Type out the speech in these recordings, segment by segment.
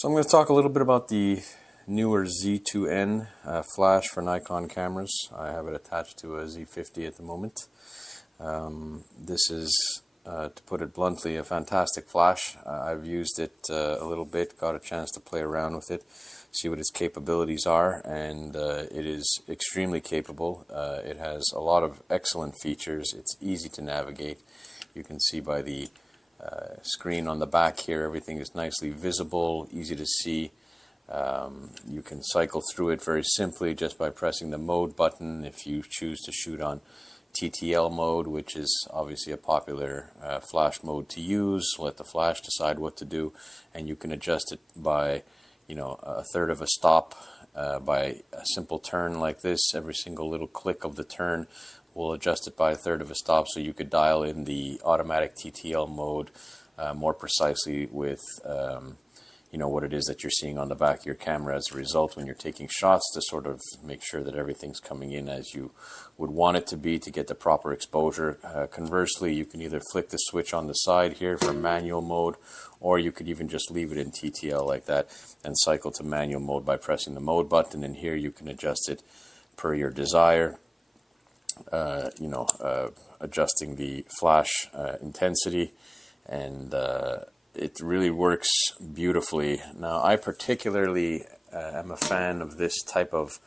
So I'm going to talk a little bit about the newer Z2N flash for Nikon cameras. I have it attached to a Z50 at the moment. This is, to put it bluntly, a fantastic flash. I've used it a little bit, got a chance to play around with it, see what its capabilities are, and it is extremely capable. It has a lot of excellent features. It's easy to navigate. You can see by the screen on the back here, everything is nicely visible, easy to see. You can cycle through it very simply just by pressing the mode button if you choose to shoot on TTL mode, which is obviously a popular flash mode to use. Let the flash decide what to do, and you can adjust it by, a third of a stop by a simple turn like this. Every single little click of the turn will adjust it by a third of a stop, so you could dial in the automatic TTL mode more precisely with what it is that you're seeing on the back of your camera as a result when you're taking shots, to sort of make sure that everything's coming in as you would want it to be to get the proper exposure. Conversely, you can either flick the switch on the side here for manual mode, or you could even just leave it in TTL like that and cycle to manual mode by pressing the mode button, and here you can adjust it per your desire. Adjusting the flash intensity, and it really works beautifully. Now, I particularly am a fan of this type of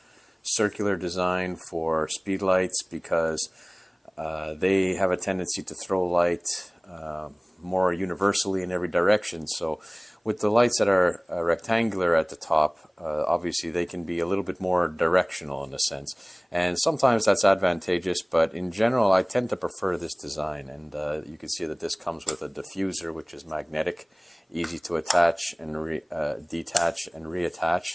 circular design for speedlights because they have a tendency to throw light more universally in every direction. So with the lights that are rectangular at the top, obviously they can be a little bit more directional in a sense, and sometimes that's advantageous, but in general I tend to prefer this design. And you can see that this comes with a diffuser, which is magnetic, easy to attach and detach and reattach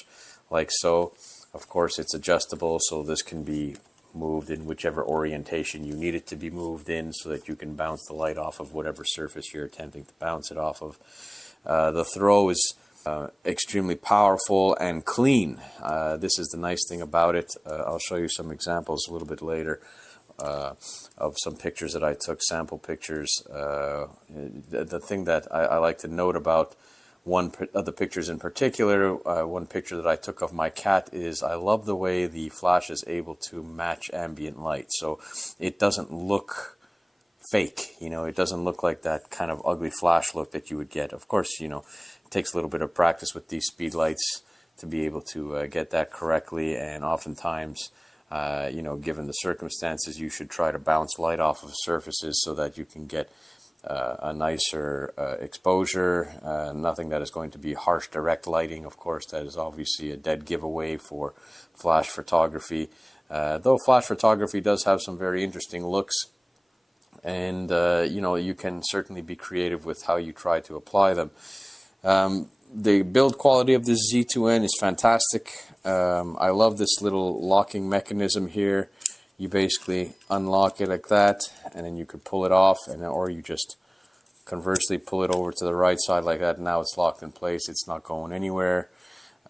like so. Of course, it's adjustable, so this can be moved in whichever orientation you need it to be moved in, so that you can bounce the light off of whatever surface you're attempting to bounce it off of. The throw is extremely powerful and clean. This is the nice thing about it. I'll show you some examples a little bit later of some pictures that I took, sample pictures. The thing that I like to note about one of the pictures in particular, one picture that I took of my cat, is I love the way the flash is able to match ambient light. So it doesn't look fake, it doesn't look like that kind of ugly flash look that you would get. Of course, it takes a little bit of practice with these speedlights to be able to get that correctly, and oftentimes, given the circumstances, you should try to bounce light off of surfaces so that you can get a nicer exposure. Nothing that is going to be harsh direct lighting. Of course, that is obviously a dead giveaway for flash photography, though flash photography does have some very interesting looks. And you can certainly be creative with how you try to apply them. The build quality of this Z2N is fantastic. I love this little locking mechanism here. You basically unlock it like that, and then you could pull it off, or you just conversely pull it over to the right side like that. Now it's locked in place. It's not going anywhere.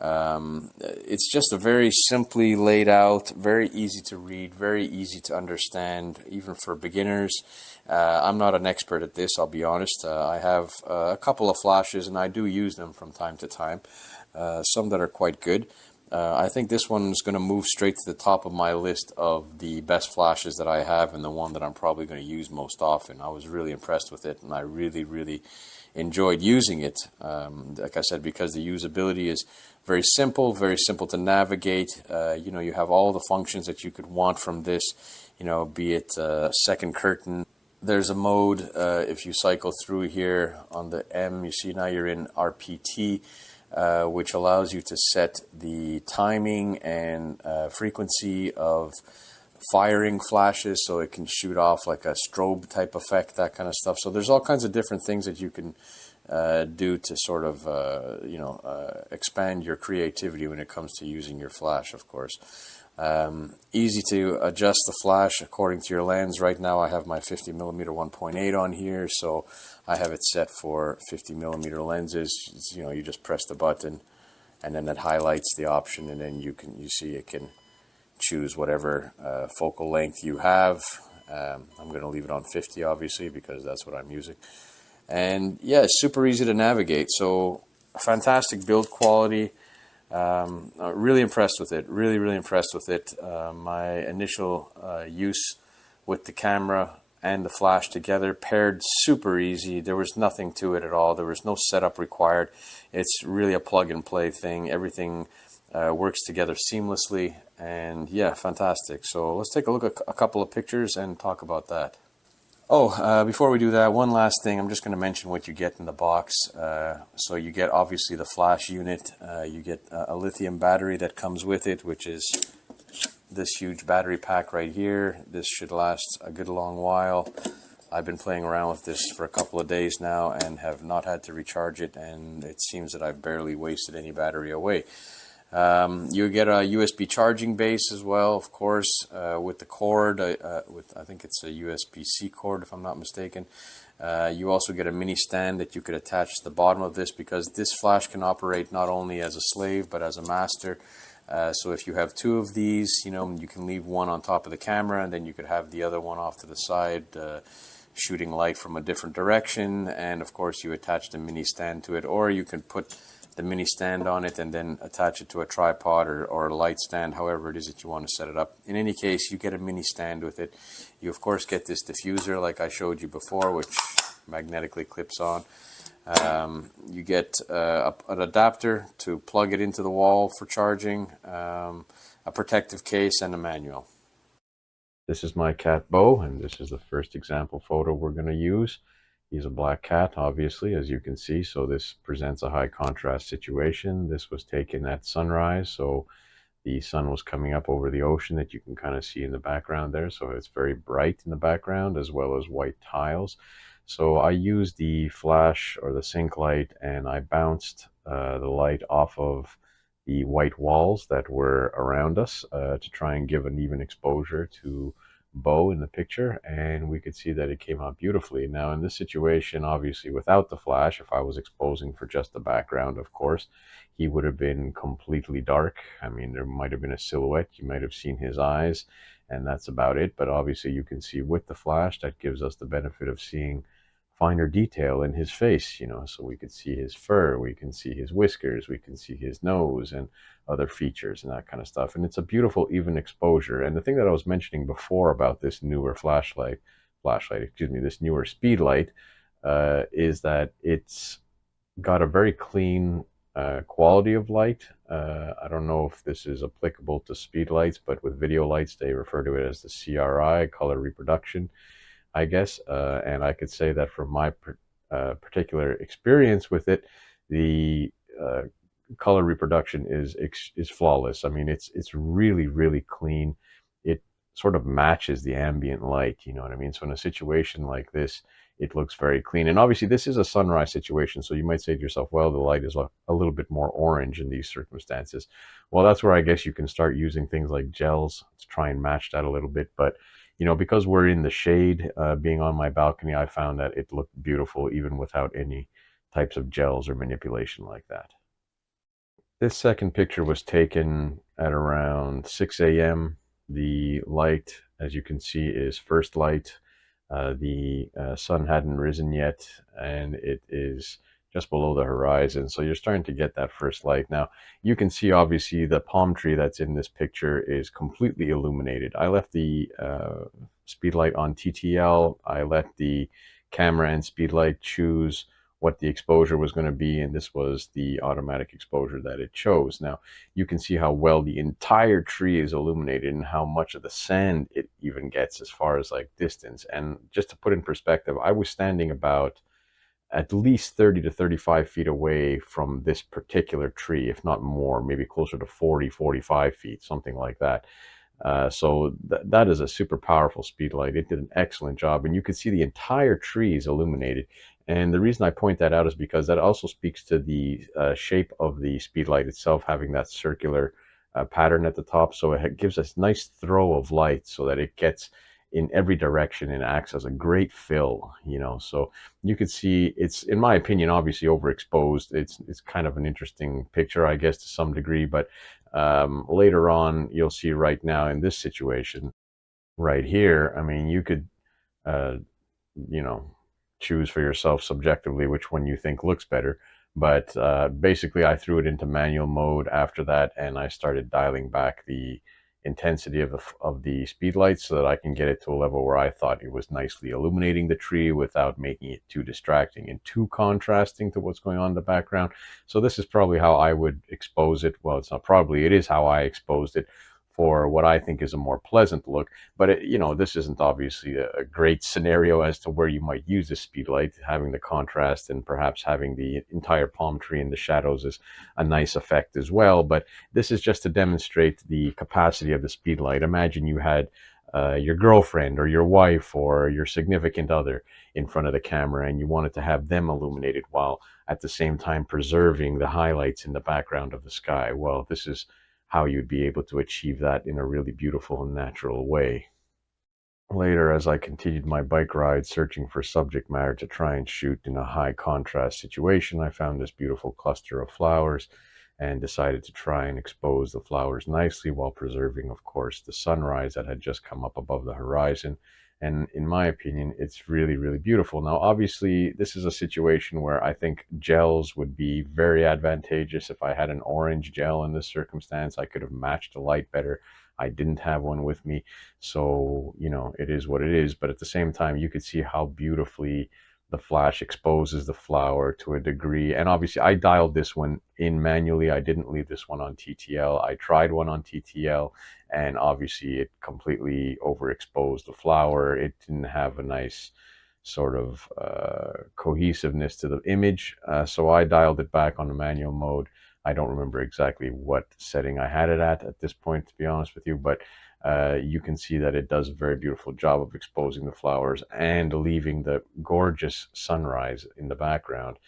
It's just a very simply laid out, very easy to read, very easy to understand, even for beginners. I'm not an expert at this, I'll be honest. I have a couple of flashes, and I do use them from time to time, some that are quite good. I think this one is going to move straight to the top of my list of the best flashes that I have, and the one that I'm probably going to use most often. I was really impressed with it, and I really enjoyed using it. Like I said, because the usability is very simple to navigate. You have all the functions that you could want from this, be it second curtain. There's a mode, if you cycle through here on the M, you see now you're in RPT, which allows you to set the timing and frequency of firing flashes, so it can shoot off like a strobe type effect, that kind of stuff. So there's all kinds of different things that you can do to sort of expand your creativity when it comes to using your flash, of course. Easy to adjust the flash according to your lens. Right now I have my 50mm 1.8 on here, so I have it set for 50mm lenses. You just press the button, and then it highlights the option, and then you see it can choose whatever focal length you have. I'm going to leave it on 50, obviously, because that's what I'm using. And yeah, it's super easy to navigate. So fantastic build quality. Really impressed with it. Really impressed with it. My initial use with the camera and the flash together paired super easy. There was nothing to it at all. There was no setup required. It's really a plug and play thing. Everything works together seamlessly, and yeah, fantastic. So let's take a look at a couple of pictures and talk about that. Oh, before we do that, one last thing. I'm just going to mention what you get in the box. So you get obviously the flash unit. You get a lithium battery that comes with it, which is this huge battery pack right here. This should last a good long while. I've been playing around with this for a couple of days now and have not had to recharge it, and it seems that I've barely wasted any battery away. You get a USB charging base as well, of course, with the cord. I think it's a USB-C cord, if I'm not mistaken. You also get a mini stand that you could attach to the bottom of this, because this flash can operate not only as a slave but as a master. So if you have two of these, you know, you can leave one on top of the camera, and then you could have the other one off to the side, shooting light from a different direction. And of course, you attach the mini stand to it, or you can put the mini stand on it and then attach it to a tripod or a light stand, however it is that you want to set it up. In any case, you get a mini stand with it. You of course get this diffuser like I showed you before, which magnetically clips on. You get an adapter to plug it into the wall for charging, a protective case, and a manual. This is my cat Bo, and this is the first example photo we're going to use. He's a black cat, obviously, as you can see, so this presents a high contrast situation. This was taken at sunrise, so the sun was coming up over the ocean that you can kind of see in the background there, so it's very bright in the background, as well as white tiles. So I used the flash or the sync light, and I bounced the light off of the white walls that were around us to try and give an even exposure to Bo in the picture, and we could see that it came out beautifully. Now in this situation, obviously without the flash, if I was exposing for just the background, of course, he would have been completely dark. I mean, there might have been a silhouette, you might have seen his eyes, and that's about it. But obviously you can see with the flash, that gives us the benefit of seeing finer detail in his face, you know, so we could see his fur, we can see his whiskers, we can see his nose and other features and that kind of stuff. And it's a beautiful even exposure. And the thing that I was mentioning before about this newer this newer Speedlight, is that it's got a very clean quality of light. I don't know if this is applicable to speed lights, but with video lights, they refer to it as the CRI, color reproduction, I guess. And I could say that from my particular experience with it, the color reproduction is flawless. I mean, it's really clean. It sort of matches the ambient light, you know what I mean? So in a situation like this, it looks very clean. And obviously this is a sunrise situation, so you might say to yourself, well, the light is a little bit more orange in these circumstances. Well, that's where I guess you can start using things like gels to try and match that a little bit. But you know, because we're in the shade, being on my balcony, I found that it looked beautiful even without any types of gels or manipulation like that. This second picture was taken at around 6 a.m. The light, as you can see, is first light. The sun hadn't risen yet, and it is just below the horizon. So you're starting to get that first light. Now, you can see, obviously, the palm tree that's in this picture is completely illuminated. I left the Speedlight on TTL. I let the camera and Speedlight choose what the exposure was going to be, and this was the automatic exposure that it chose. Now you can see how well the entire tree is illuminated and how much of the sand it even gets as far as like distance. And just to put in perspective, I was standing about at least 30 to 35 feet away from this particular tree, if not more, maybe closer to 40, 45 feet, something like that. So that is a super powerful speed light. It did an excellent job, and you can see the entire tree is illuminated. And the reason I point that out is because that also speaks to the shape of the speed light itself, having that circular pattern at the top. So it gives us nice throw of light so that it gets in every direction and acts as a great fill, you know. So you could see it's, in my opinion, obviously overexposed. It's kind of an interesting picture, I guess, to some degree, but later on you'll see right now in this situation right here, I mean, you could uh, you know, choose for yourself subjectively which one you think looks better. But basically, I threw it into manual mode after that, and I started dialing back the intensity of the speed light so that I can get it to a level where I thought it was nicely illuminating the tree without making it too distracting and too contrasting to what's going on in the background. So this is probably how I would expose it. Well, it's not probably, it is how I exposed it for what I think is a more pleasant look. But this isn't obviously a great scenario as to where you might use this speedlight. Having the contrast and perhaps having the entire palm tree in the shadows is a nice effect as well. But this is just to demonstrate the capacity of the speedlight. Imagine you had your girlfriend or your wife or your significant other in front of the camera, and you wanted to have them illuminated while at the same time preserving the highlights in the background of the sky. Well, this is how you'd be able to achieve that in a really beautiful and natural way. Later, as I continued my bike ride searching for subject matter to try and shoot in a high contrast situation, I found this beautiful cluster of flowers and decided to try and expose the flowers nicely while preserving, of course, the sunrise that had just come up above the horizon. And in my opinion, it's really, really beautiful. Now, obviously, this is a situation where I think gels would be very advantageous. If I had an orange gel in this circumstance, I could have matched the light better. I didn't have one with me. So, it is what it is. But at the same time, you could see how beautifully the flash exposes the flower to a degree. And obviously, I dialed this one in manually. I didn't leave this one on TTL. I tried one on TTL, and obviously, it completely overexposed the flower. It didn't have a nice sort of cohesiveness to the image. So I dialed it back on the manual mode. I don't remember exactly what setting I had it at this point, to be honest with you, but you can see that it does a very beautiful job of exposing the flowers and leaving the gorgeous sunrise in the background.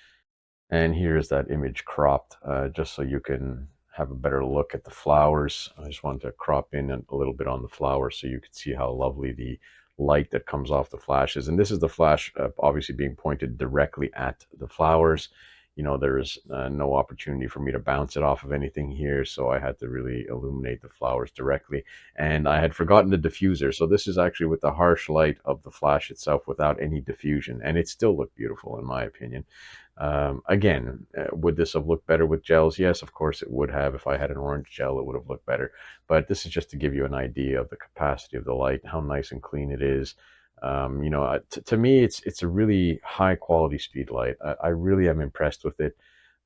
And here's that image cropped, just so you can have a better look at the flowers. I just wanted to crop in a little bit on the flowers so you can see how lovely the light that comes off the flash is. And this is the flash obviously being pointed directly at the flowers. There's no opportunity for me to bounce it off of anything here, so I had to really illuminate the flowers directly. And I had forgotten the diffuser, so this is actually with the harsh light of the flash itself without any diffusion, and it still looked beautiful in my opinion. Again, would this have looked better with gels? Yes, of course it would have. If I had an orange gel, it would have looked better. But this is just to give you an idea of the capacity of the light, how nice and clean it is. To me, it's a really high quality speed light. I really am impressed with it.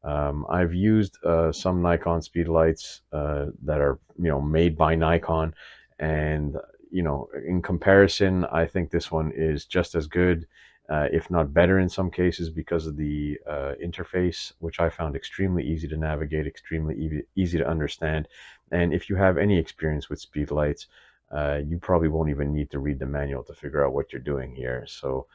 I've used some Nikon speed lights that are made by Nikon, and in comparison, I think this one is just as good, if not better in some cases, because of the interface, which I found extremely easy to navigate, extremely easy to understand. And if you have any experience with speed lights, you probably won't even need to read the manual to figure out what you're doing here. So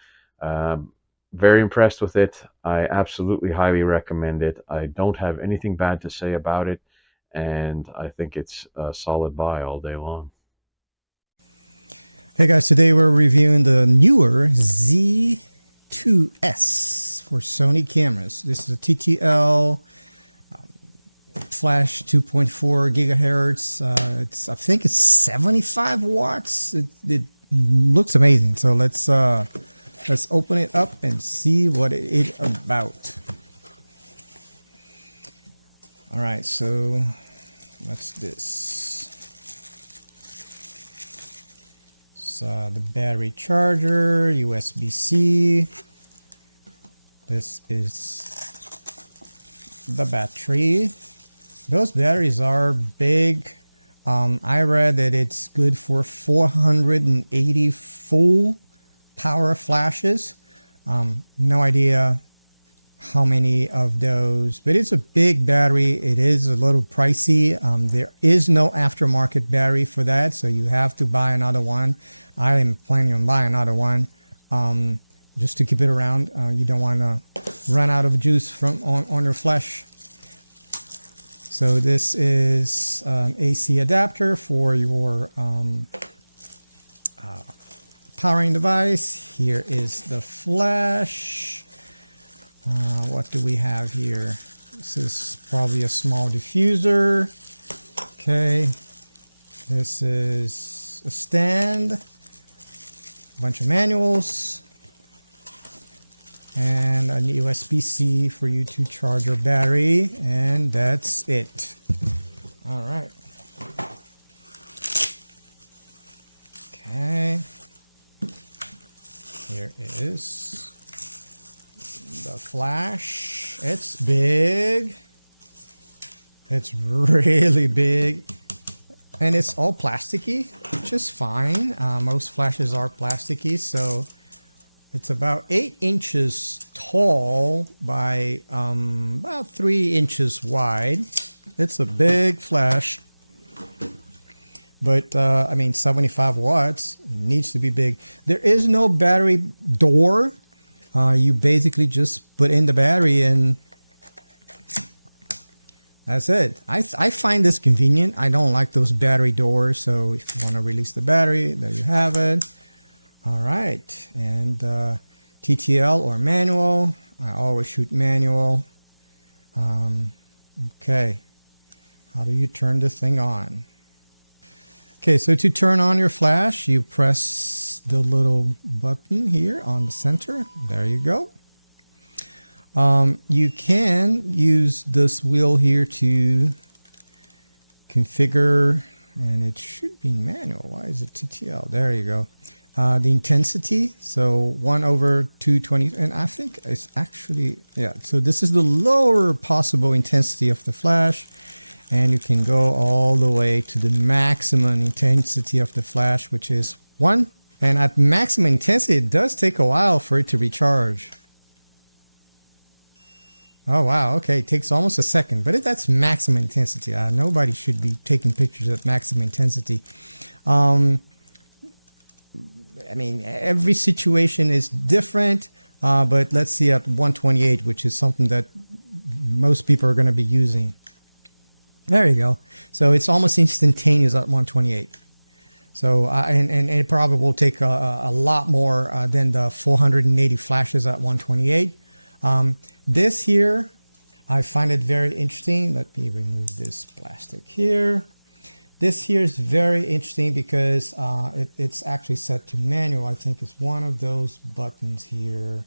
very impressed with it. I absolutely highly recommend it. I don't have anything bad to say about it, and I think it's a solid buy all day long. Hey guys, today we're reviewing the newer Z2-S for Sony cameras. This is a TTL flash 2.4 gigahertz. I think it's 75 watts. It looks amazing. So let's open it up and see what it's about. All right, so what's this? The battery charger, USB-C. This is the battery. Those batteries are big. I read that it's good for 480 full power flashes. No idea how many of those, but it's a big battery. It is a little pricey. There is no aftermarket battery for that, so you have to buy another one. I am planning on buying another one just to keep it around. You don't want to run out of juice on your flash. So this is an AC adapter for your powering device. Here is the flash. What do we have here? This is probably a small diffuser. Okay. This is a stand. A bunch of manuals. and an USB-C for you to charge your battery, and that's it. All right. Okay. Here is the flash. It's big. It's really big. And it's all plasticky, which is fine. Most flashes are plasticky, so it's about 8 inches tall by about 3 inches wide. It's a big flash, but I mean 75 watts, it needs to be big. There is no battery door. You basically just put in the battery and that's it. I find this convenient. I don't like those battery doors, so if you want to release the battery, there you have it. All right, and TTL or manual. I always shoot manual. Okay, how do you turn this thing on? Okay, so to turn on your flash, you press the little button here on the center. There you go. You can use this wheel here to configure, and it should be manual. Why is it TTL? There you go. The intensity, so 1/220, and I think it's actually, yeah, so this is the lower possible intensity of the flash, and you can go all the way to the maximum intensity of the flash, which is 1. And at maximum intensity, it does take a while for it to recharge. Oh, wow. Okay. It takes almost a second, but that's maximum intensity. Nobody should be taking pictures at maximum intensity. I mean, every situation is different, but let's see at 128, which is something that most people are going to be using. There you go. So it's almost instantaneous at 128. So, and it probably will take a lot more than the 480 flashes at 128. This here, I find it very interesting. Let me remove this plastic here. This here is very interesting because it's actually set to manual. I think it's one of those buttons here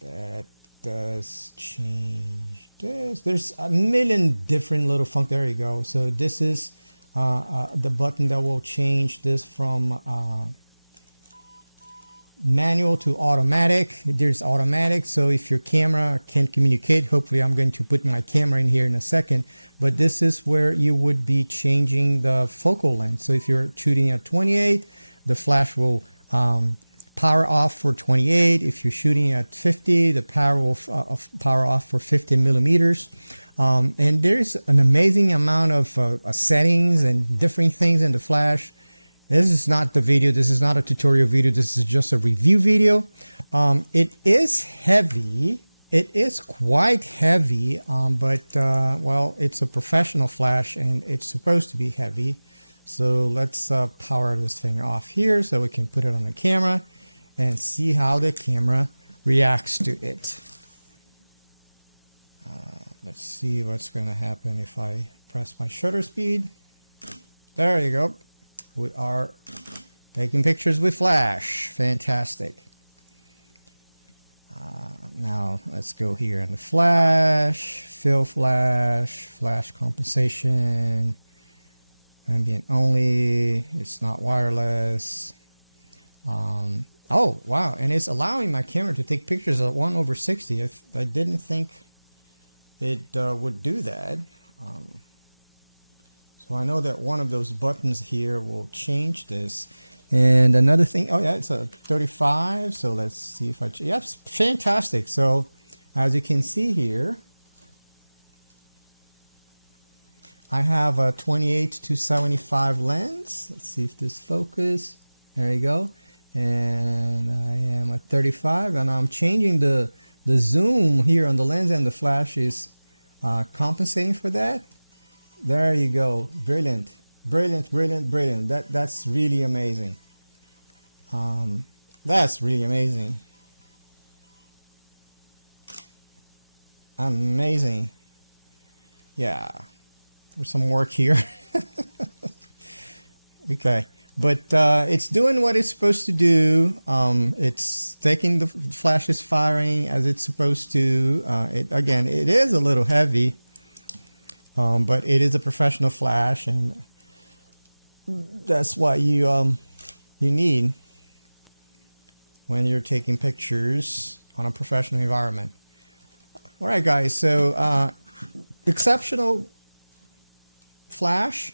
that does change this. There's a million different little functions. There you go. So this is the button that will change this from manual to automatic. There's automatic, so if your camera can communicate, hopefully I'm going to put my camera in here in a second, but this is where you would be changing the focal length. So if you're shooting at 28, the flash will power off for 28. If you're shooting at 50, the power will power off for 50 millimeters. And there's an amazing amount of settings and different things in the flash. This is not the video. This is not a tutorial video. This is just a review video. It is heavy. It is quite heavy, but well, it's a professional flash and it's supposed to be heavy. So let's power this thing off here so we can put it on the camera and see how the camera reacts to it. Let's see what's going to happen if I press my shutter speed. There you go. We are taking pictures with flash. Fantastic. Now let's go here in the flash, fill flash, flash compensation, ambient only, it's not wireless. Oh wow, and it's allowing my camera to take pictures at 1/60. I didn't think it would do that. So I know that one of those buttons here will change this. And another thing, oh yeah, it's a 35. So let's see if yep, fantastic. So as you can see here, I have a 28-75 lens. Let's see if this focus. There you go. And I am at 35, and I'm changing the zoom here on the lens, and the flash is compensating for that. There you go. Brilliant, brilliant, brilliant, brilliant. That's really amazing. That's really amazing. Amazing. Yeah, there's some work here. Okay. but it's doing what it's supposed to do. It's taking the flash is firing as it's supposed to. Again, it is a little heavy, but it is a professional flash, and that's what you need when you're taking pictures on a professional environment. All right, guys, so exceptional flash.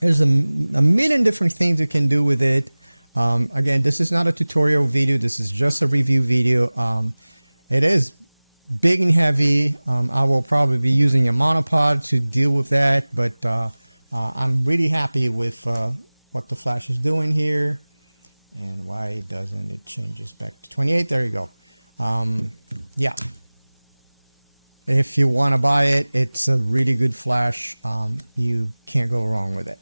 There's a million different things you can do with it. Again, this is not a tutorial video. This is just a review video. It is big and heavy. I will probably be using a monopod to deal with that, but I'm really happy with what the flash is doing here. And why doesn't it changes back to 28? There you go. Yeah. If you want to buy it, it's a really good flash. You can't go wrong with it.